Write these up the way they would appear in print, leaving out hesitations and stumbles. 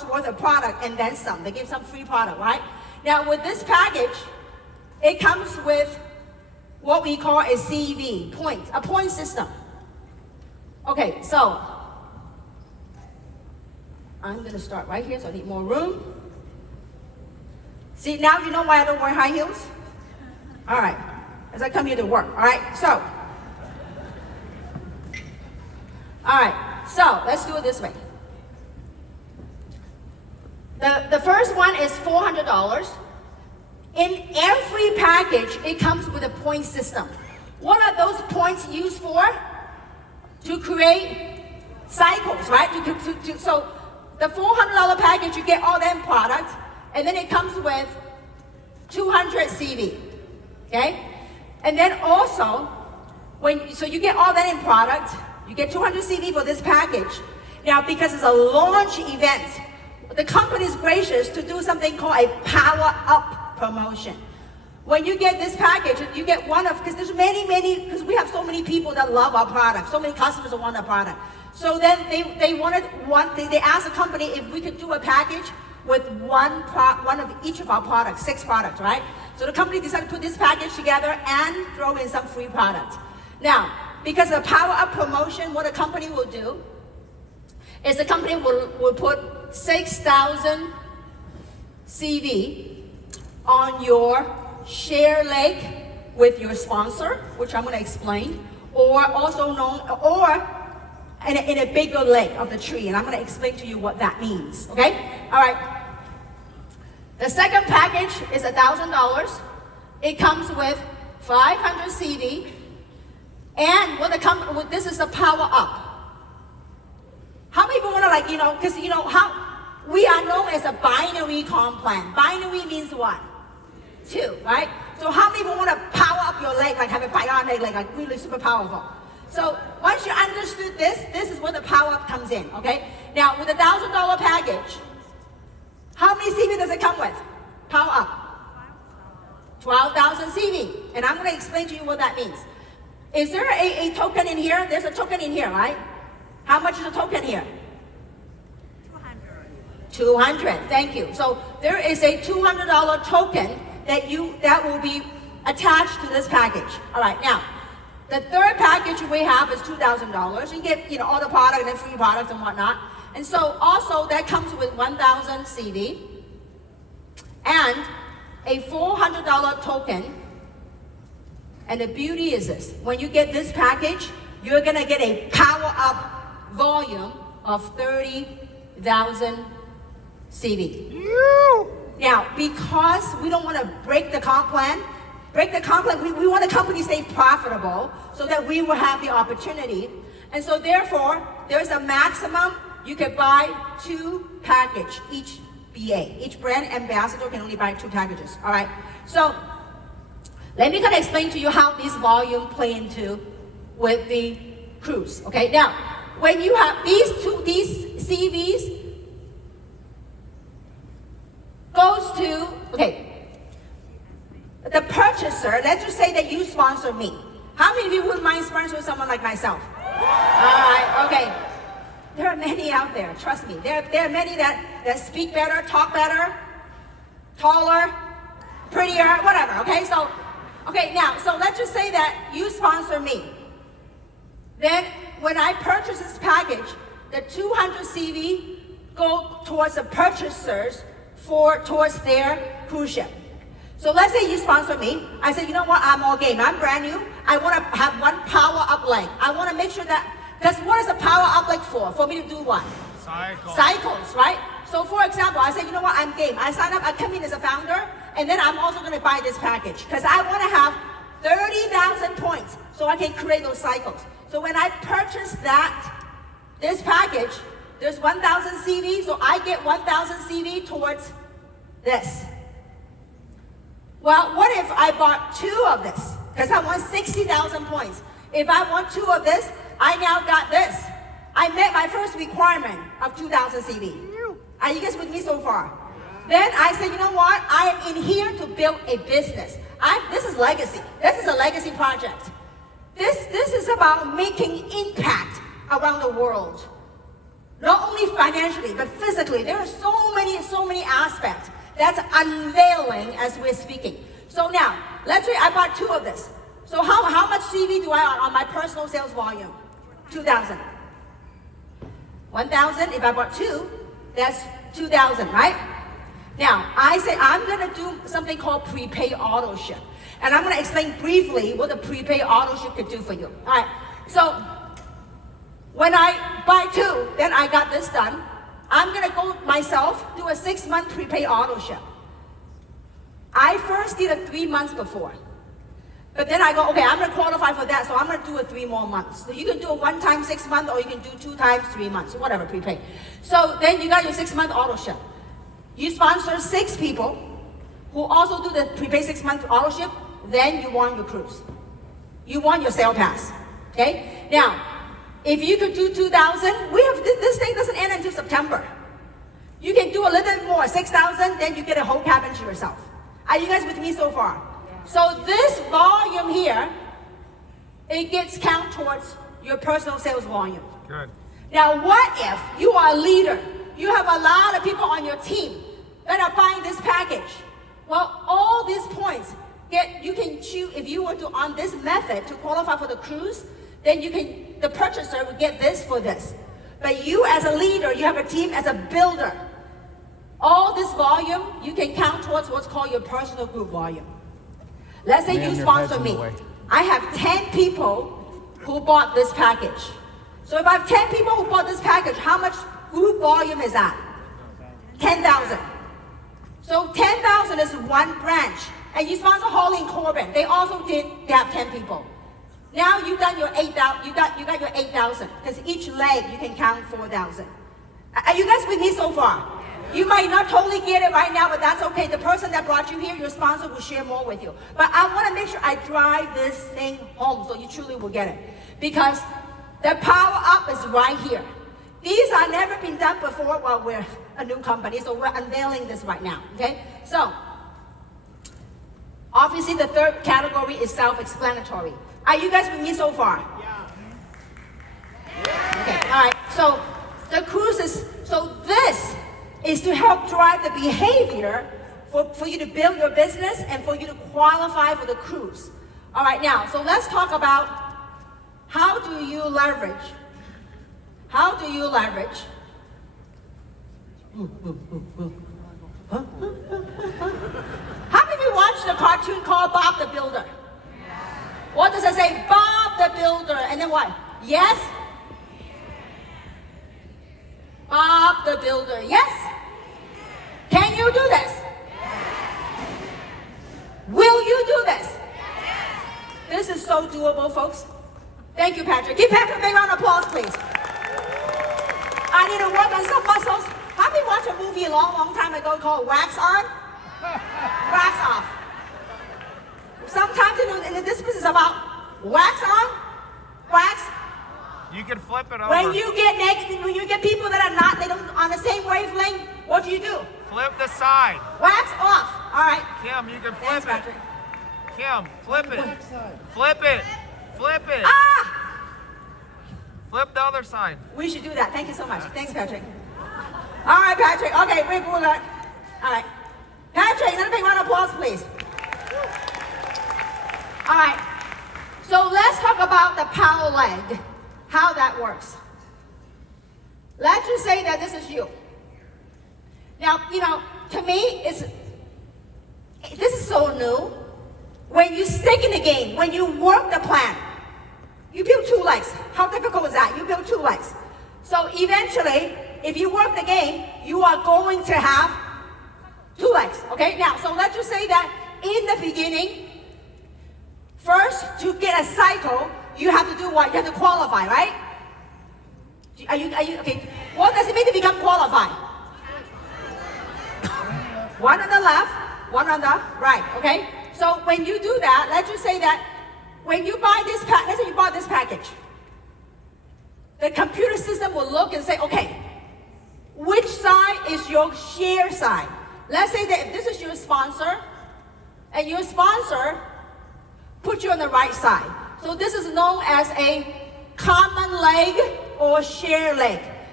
worth of product and then some. They give some free product, right? Now with this package, it comes with what we call a CV, a point system. Okay, so I'm gonna start right here, so I need more room. See, now you know why I don't wear high heels? All right, as I come here to work, all right? So, let's do it this way. The first one is $400. In every package, it comes with a point system. What are those points used for? To create cycles, right? So the $400 package, you get all them products, and then it comes with 200 CV, okay? And then also, so you get all that in product, you get 200 CV for this package. Now, because it's a launch event, the company is gracious to do something called a power up promotion. When you get this package, you get one of, because there's many, because we have so many people that love our product, so many customers that want our product. So then they asked the company if we could do a package with one of each of our products, 6 products, right? So the company decided to put this package together and throw in some free products. Now, because of the power up promotion, what a company will do is the company will put 6,000 CV on your share lake with your sponsor, which I'm going to explain, or also known, or in a bigger lake of the tree, and I'm going to explain to you what that means, okay? All right. The second package is $1,000. It comes with 500 CV, and this is the power up. How many people want to because how we are known as a binary comp plan. Binary means what? 2, right? So how many people want to power up your leg, like have a bionic leg, like really super powerful? So once you understood this is where the power up comes in, okay? Now with a $1,000 package, how many CV does it come with? Power up. 12,000 CV. And I'm going to explain to you what that means. Is there a token in here? There's a token in here, right? How much is a token here? 200. Thank you. So there is a $200 token that will be attached to this package. All right. Now, the third package we have is $2,000. You get all the product and free products and whatnot. And so also that comes with 1,000 CV and a $400 token. And the beauty is this: when you get this package, you're gonna get a power up volume of 30,000 CV. Now, because we don't want to break the comp plan, we want the company to stay profitable so that we will have the opportunity. And so therefore, there's a maximum you can buy 2 packages, each BA. Each brand ambassador can only buy 2 packages, all right? So let me kind of explain to you how this volume play into with the cruise, okay? Now, when you have these CVs, goes to, the purchaser. Let's just say that you sponsor me. How many of you wouldn't mind sponsoring someone like myself? All right, okay. There are many out there, trust me. There are many that speak better, talk better, taller, prettier, whatever, okay? So let's just say that you sponsor me. Then when I purchase this package, the 200 CV go towards the purchasers towards their cruise ship. So let's say you sponsor me. I say, you know what, I'm all game. I'm brand new. I want to have one power up leg. I want to make sure that, because what is a power up leg for? For me to do what? Cycles, right? So for example, I say, you know what, I'm game. I sign up, I come in as a founder, and then I'm also going to buy this package because I want to have 30,000 points so I can create those cycles. So when I purchase this package, there's 1,000 CV, so I get 1,000 CV towards this. Well, what if I bought 2 of this? Because I want 60,000 points. If I want 2 of this, I now got this. I met my first requirement of 2,000 CV. Are you guys with me so far? Then I said, you know what? I am in here to build a business. This is legacy. This is a legacy project. This is about making impact around the world. Not only financially, but physically. There are so many aspects that's unveiling as we're speaking. So now, let's say I bought 2 of this. So how much CV do I on my personal sales volume? 2,000. 1,000, if I bought 2, that's 2,000, right? Now, I say I'm gonna do something called prepaid auto ship. And I'm gonna explain briefly what the prepaid auto ship could do for you. All right, so when I buy 2, then I got this done. I'm gonna go myself, do a 6-month prepaid auto ship. I first did it 3 months before. But then I go, okay, I'm gonna qualify for that, so I'm gonna do it 3 more months. So you can do it 1 time 6 months, or you can do 2 times 3 months, whatever, prepaid. So then you got your 6-month auto ship. You sponsor 6 people who also do the prepaid 6-month auto ship, then you won your cruise. You won your sale pass, okay? Now, if you could do 2,000, this thing doesn't end until September. You can do a little bit more, 6,000, then you get a whole cabin to yourself. Are you guys with me so far? So this volume here, it gets count towards your personal sales volume. Good. Now, what if you are a leader? You have a lot of people on your team that are buying this package. Well, all these points, you can choose, if you were to, on this method, to qualify for the cruise, then the purchaser would get this for this. But you as a leader, you have a team as a builder. All this volume, you can count towards what's called your personal group volume. Let's say you sponsor me. I have 10 people who bought this package. So if I have 10 people who bought this package, how much group volume is that? 10,000. So 10,000 is 1 branch. And you sponsor Holly and Corbin. They have 10 people. Now you've done your 8,000, you got your 8,000, because each leg you can count 4,000. Are you guys with me so far? You might not totally get it right now, but that's okay. The person that brought you here, your sponsor, will share more with you. But I want to make sure I drive this thing home so you truly will get it. Because the power up is right here. These have never been done before. Well, we're a new company, so we're unveiling this right now, okay? So, obviously the 3rd category is self-explanatory. Are you guys with me so far? Yeah. Okay, all right. So the cruises, so this is to help drive the behavior for you to build your business and for you to qualify for the cruise. All right, now, so let's talk about how do you leverage? How do you leverage? How many of you watched the cartoon called Bob the Builder? What does it say? Bob the Builder. And then what? Yes? Bob the Builder. Yes? Can you do this? Will you do this? This is so doable, folks. Thank you, Patrick. Give Patrick a big round of applause, please. I need to work on some muscles. Have you watched a movie a long time ago called Wax On? Wax Off. Sometimes in this business about wax on, wax. You can flip it over. When you get negative, when you get people that are not, they don't on the same wavelength, what do? Flip the side. Wax off. All right. Kim, you can Thanks, flip Patrick. it. Kim, flip it. Flip it. Flip it. Ah! Flip the other side. We should do that. Thank you so much. Thanks, Patrick. All right, Patrick. Okay, we're good. All right. Patrick, another big round of applause, please. All right. So let's talk about the power leg, how that works. Let's just say that this is you. Now, to me, this is so new. When you stick in the game, when you work the plan, you build 2 legs. How difficult is that? You build 2 legs. So eventually, if you work the game, you are going to have 2 legs, okay? Now, so let's just say that in the beginning, first, to get a cycle, you have to do what? You have to qualify, right? Are you, okay. What does it mean to become qualified? 1 on the left, 1 on the right, okay? So when you do that, let's just say that when you buy this let's say you bought this package. The computer system will look and say, okay, which side is your share side? Let's say that if this is your sponsor, and your sponsor put you on the right side. So this is known as a common leg or share leg.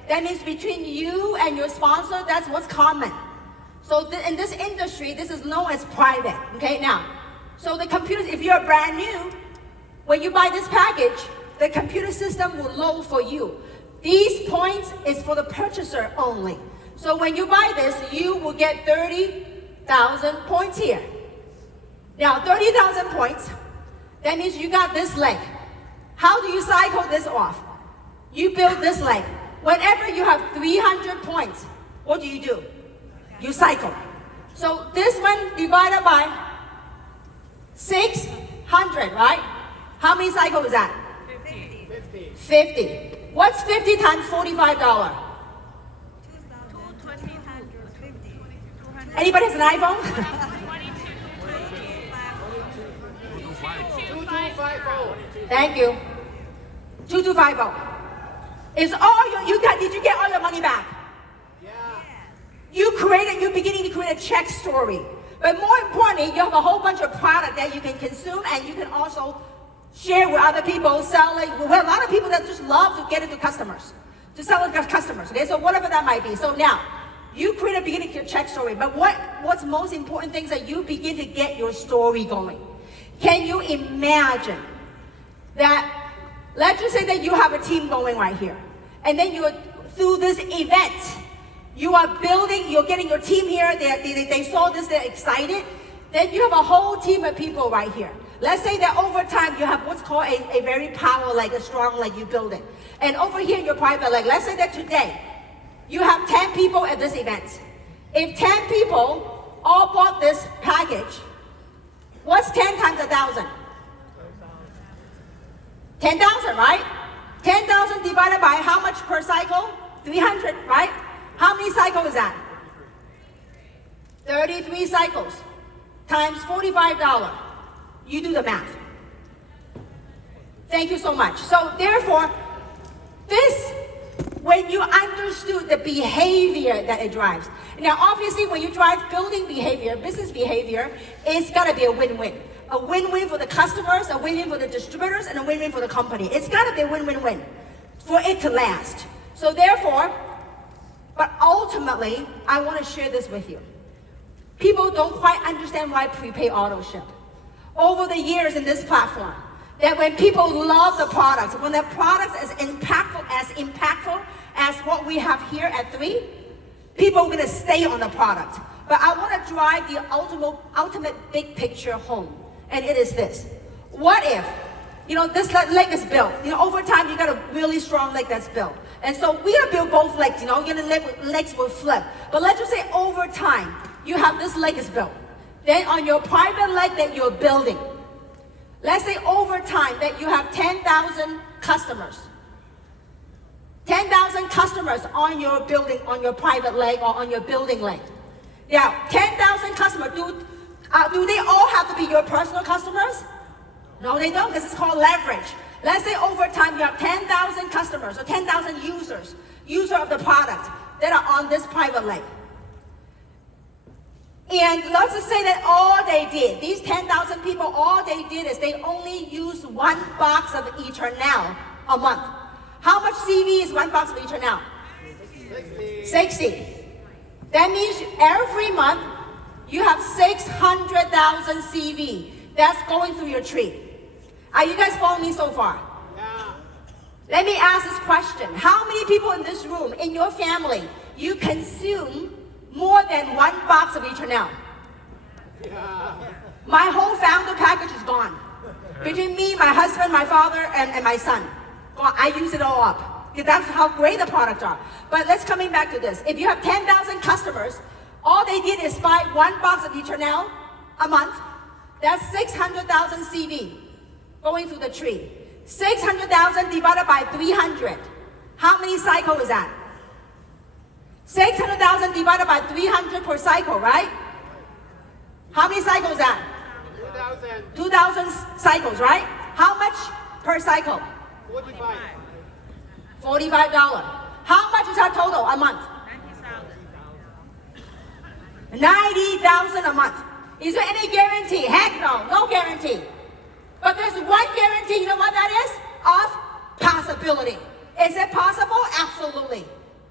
That means between you and your sponsor, that's what's common. So in this industry, this is known as private, okay? Now, so the computers, if you're brand new, when you buy this package, the computer system will load for you. These points is for the purchaser only. So when you buy this, you will get 30,000 points here. Now, 30,000 points, that means you got this leg. How do you cycle this off? You build this leg. Whenever you have 300 points, what do? You cycle. So this one divided by 600, right? How many cycles is that? 50. What's 50 times $45? Anybody has an iPhone? 2250. Thank you. 2250. Is all you got? Did you get all your money back? Yeah. You're beginning to create a check story. But more importantly, you have a whole bunch of product that you can consume and you can also share with other people, sell it. We have a lot of people that just love to get it to customers, to sell it to customers, okay? So whatever that might be. So now, you create a beginning to check story, but what's most important thing is that you begin to get your story going. Can you imagine that, let's just say that you have a team going right here, and then through this event, you are building, you're getting your team here, they saw this, they're excited, then you have a whole team of people right here. Let's say that over time you have what's called a very power leg, a strong leg, you build it. And over here in your private leg, let's say that today, you have 10 people at this event. If 10 people all bought this package, what's 10 times 1,000? 10,000, right? 10,000 divided by how much per cycle? 300, right? How many cycles is that? 33 cycles times $45. You do the math. Thank you so much. So therefore, this, when you understood the behavior that it drives. Now, obviously, when you drive building behavior, business behavior, it's gotta be a win-win. A win-win for the customers, a win-win for the distributors, and a win-win for the company. It's gotta be a win-win-win for it to last. So therefore, but ultimately, I wanna share this with you. People don't quite understand why prepaid auto ship. Over the years in this platform, that when people love the products, when the products is impactful as what we have here at 3, people are gonna stay on the product. But I wanna drive the ultimate big picture home, and it is this. What if, this leg is built, over time you got a really strong leg that's built. And so we gotta build both legs, your legs will flip. But let's just say over time, you have this leg is built. Then on your private leg that you're building, let's say over time that you have 10,000 customers. 10,000 customers on your building, on your private leg or on your building leg. Now, 10,000 customers, do they all have to be your personal customers? No, they don't, because it's called leverage. Let's say over time you have 10,000 customers or 10,000 users of the product that are on this private leg. And let's just say that all they did, these 10,000 people, all they did is they only used 1 box of Eternal a month. How much CV is 1 box of Eternal? 60. That means every month you have 600,000 CV that's going through your tree. Are you guys following me so far? Yeah. Let me ask this question. How many people in this room, in your family, you consume more than 1 box of Eternal? Yeah. My whole founder package is gone. Between me, my husband, my father, and my son. Gone. I use it all up. Because that's how great the products are. But let's coming back to this. If you have 10,000 customers, all they did is buy 1 box of Eternal a month. That's 600,000 CV going through the tree. 600,000 divided by 300. How many cycles is that? 600,000 divided by 300 per cycle, right? How many cycles is that? 2,000. 2,000 cycles, right? How much per cycle? 45. $45. How much is our total a month? 90,000 a month. Is there any guarantee? Heck no, no guarantee. But there's one guarantee, you know what that is? Of possibility. Is it possible? Absolutely.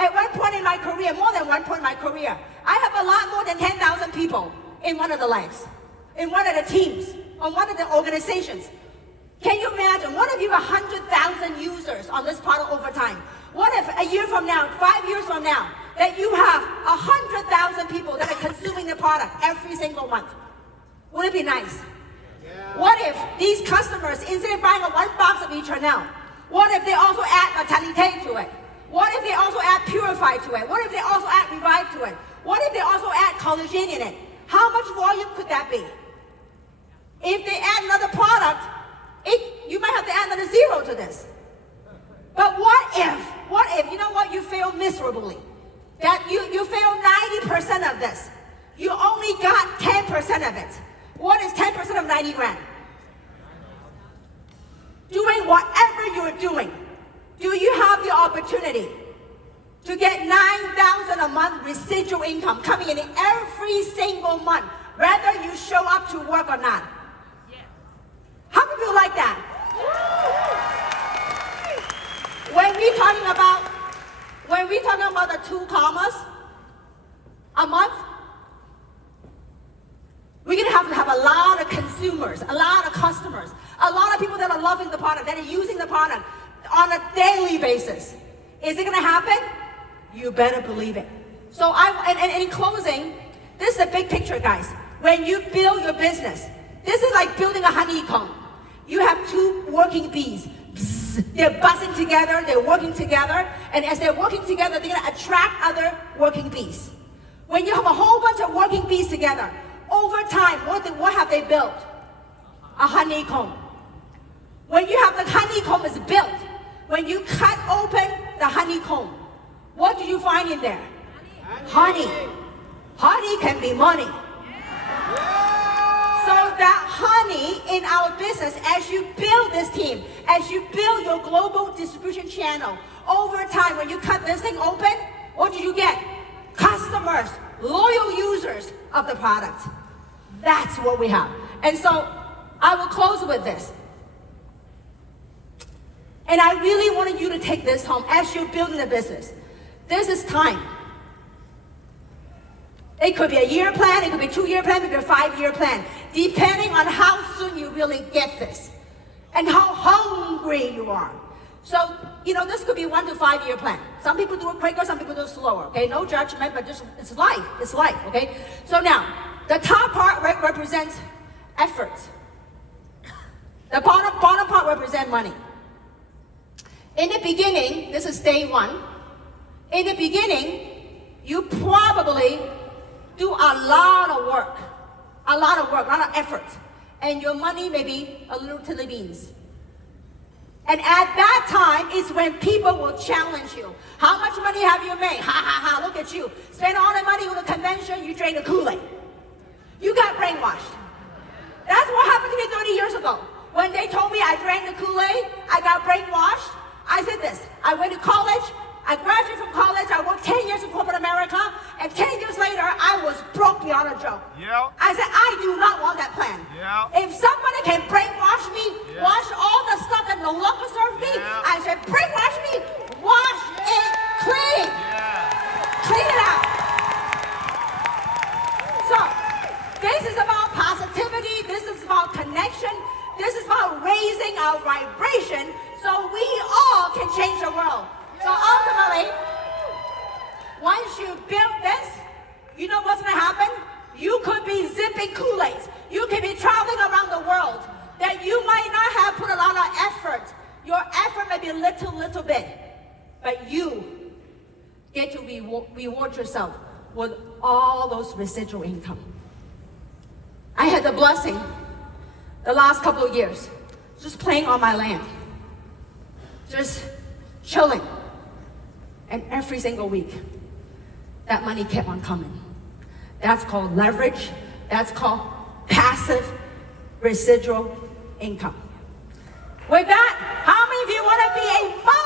At one point in my career, more than one point in my career, I have a lot more than 10,000 people in one of the legs, in one of the teams, on one of the organizations. Can you imagine? What if you have 100,000 users on this product over time? What if a year from now, 5 years from now, that you have 100,000 people that are consuming the product every single month? Would it be nice? Yeah. What if these customers, instead of buying a one box of Eternal, what if they also add Vitalite to it? What if they also add Purify to it? What if they also add Revive to it? What if they also add collagen in it? How much volume could that be? If they add another product, you might have to add another zero to this. But what if, you know what, you fail miserably? That you fail 90% of this. You only got 10% of it. What is 10% of 90 grand? Doing whatever you're doing, do you have the opportunity to get 9,000 a month residual income coming in every single month, whether you show up to work or not? How many people like that? When we talking about the 2 commas a month, we're gonna have to have a lot of consumers, a lot of customers, a lot of people that are loving the product, that are using the product on a daily basis. Is it gonna happen? You better believe it. So in closing, this is the big picture, guys. When you build your business, this is like building a honeycomb. You have 2 working bees. They're buzzing together, they're working together, and as they're working together, they're gonna attract other working bees. When you have a whole bunch of working bees together, over time, what have they built? A honeycomb. When you have the honeycomb is built, when you cut open the honeycomb, what do you find in there? Honey. Honey can be money. So that honey in our business, as you build this team, as you build your global distribution channel, over time, when you cut this thing open, what do you get? Customers, loyal users of the product. That's what we have. And so I will close with this. And I really wanted you to take this home as you're building the business. This is time. It could be a year plan, it could be a 2-year plan, it could be a 5-year plan, depending on how soon you really get this and how hungry you are. So, this could be 1 to 5 year plan. Some people do it quicker, some people do it slower, okay? No judgment, but just, it's life, okay? So now, the top part represents effort. The bottom part represents money. In the beginning, this is day 1. In the beginning, you probably do a lot of work, a lot of effort, and your money may be a little to the beans. And at that time is when people will challenge you. How much money have you made? Ha ha ha, look at you. Spend all the money on the convention, you drank the Kool-Aid. You got brainwashed. That's what happened to me 30 years ago. When they told me I drank the Kool-Aid, I got brainwashed. I said this, I went to college, I graduated from college, I worked 10 years in corporate America, and 10 years later, I was broke beyond a joke. Yep. I said, I do not want that plan. Yep. If somebody can brainwash me, wash all the stuff that no longer serves me, I said, brainwash me, wash it clean. Clean it out. So, this is about positivity, this is about connection, this is about raising our vibration so we all can change the world. So ultimately, once you build this, you know what's going to happen? You could be zipping Kool-Aids. You could be traveling around the world that you might not have put a lot of effort. Your effort may be little bit, but you get to reward yourself with all those residual income. I had the blessing the last couple of years, just playing on my land, just chilling. And every single week, that money kept on coming. That's called leverage. That's called passive residual income. With that, how many of you want to be a